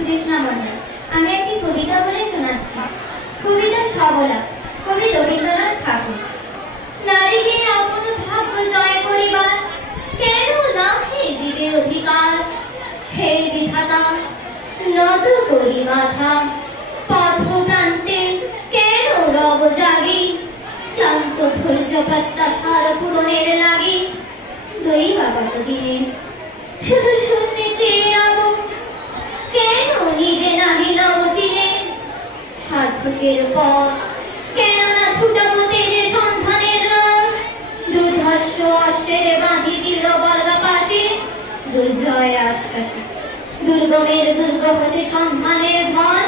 সুদেশনা মন্ডল। আমি একটি কবিতা বলে শোনাচ্ছি। কবিতা সবলা কবি রবীন্দ্রনাথ ঠাকুর। নারীকে আপন ভাগ্য জয় করিবার কেন না হে দিবে অধিকার? হে বিধাতা নত করি মাথা পথ প্রান্তে কেন রব জাগি? ক্লান্ত ধৈর্য প্রত্যাশার পূরণের লাগি। বাবা দিনে শুধু শূন্যে চেয়ে রাখো কেন নিজে নাহি লব চিনে সার্থকের পথ। কেন না ছুটাবো তেজে সন্ধানের রথ দুর্ধর্ষ অশ্বের বাঁধি দিল বলগা পাশে দুর্জয় আশ্বাসে। দুর্গমের দুর্গ সন্ধানের ধন,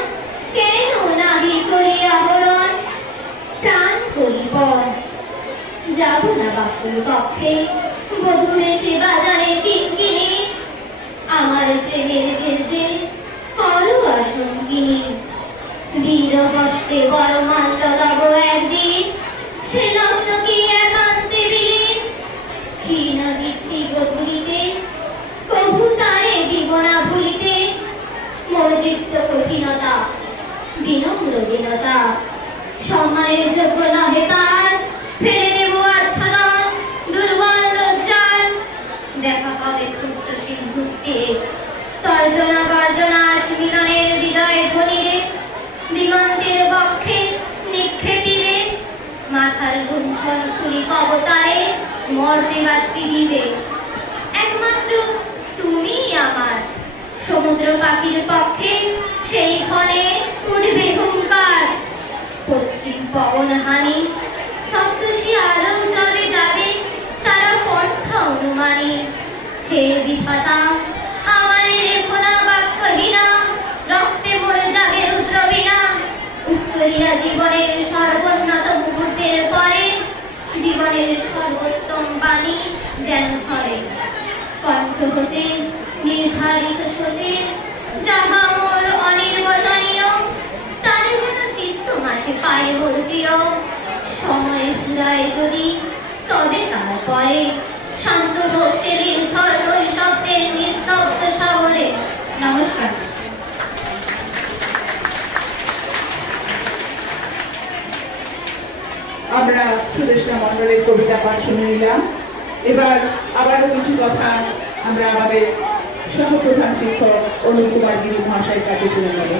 কেন নাহি করি আহরণ? প্রাণ করি পর যাব না বাসুর পক্ষে বধুরে সে বাজারে কিঙ্কিনি আমার প্রেমের গেজে দীপ্ত কঠিনতা, বিনম্র দীনতা সম্মানের যোগ্য নহে তার, ফেলে দেব আচ্ছাদন, দুর্বল লজ্জার। দেখা হবে ক্ষুব্ধ সিন্ধুতে তর্জনা গর্জনা মিলনের হৃদয় ধ্বনিরে দিগন্তের বক্ষে নিক্ষেপিবে। মাথার গুণ্ঠন খুলি কবতারে, মর্তে মাতৃ দিবে। একমাত্র তুমি আমার সমুদ্র পাখির পক্ষে সেই ক্ষণে উঠবে হুঙ্কার। পশ্চিম পবন হানি সপ্তষী আলো জলে যাবে তারা পন্থা অনুমানী। হে বিধাতা আমার রেখো না বাক্যহীনা, রক্তে মরে যাবে রুদ্র বিনা উত্তরীয় জীবনের সর্বোন্নত মুহূর্তের পরে জীবনের সর্বোত্তম বাণী যেন ছড়ে। কণ্ঠ হতে নির্ধারিত স্রোতে যাহা মোর অনির্বচনীয়, তারে যেন চিত্ত মাঝে পায় মোর প্রিয়। সময় ফুরায় যদি, তবে তারপরে শান্ত বর্ষের ঝড় শব্দের নিস্তব্ধ সাগরে। নমস্কার। আমরা সুদেশনা মণ্ডলের কবিতা পাঠ শুনে নিলাম। এবার আবারও কিছু কথা আমরা আমাদের সহপ্রধান শিক্ষক অনুপ কুমার গিরি মহাশয়ের কাছে তুলে নেব।